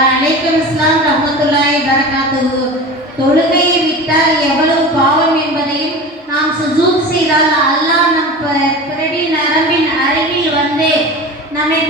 வலைக்கம் அஸ்ஸலாம் ரஹ்மத்துல்லாஹி பரகாத்துஹு. தொழுகையை விட்டால் எவ்வளவு பாவம் என்பதையும், நாம் சுஜூத் செய்தால் அல்லாஹ் நம் பிறவி நரம்பின் அருகில் வந்து நம்மை